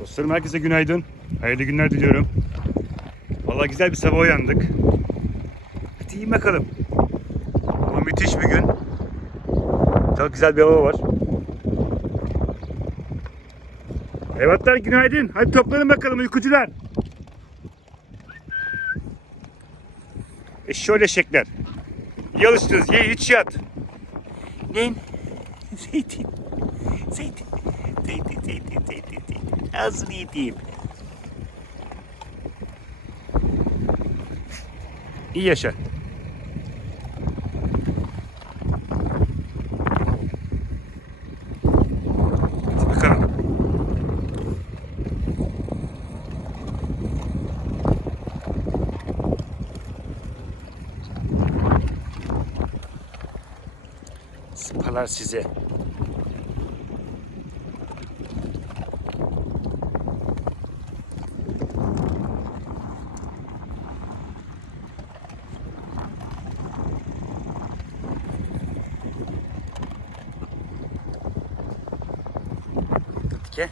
Dostlarım herkese günaydın. Hayırlı günler diliyorum. Vallahi güzel bir sabah uyandık. Hadi yiyin bakalım. Ama müthiş bir gün. Çok güzel bir hava var. Hayvatlar günaydın. Hadi toplanın bakalım uykucular. E şöyle şekler. Yalıştınız. Ye iç yat. Ne? Zeytin. Zeytin. Zeytin, zeytin, zeytin, zeytin. Ağzını yediğim. İyi yaşa. Bakalım. Sıpalar size. છે.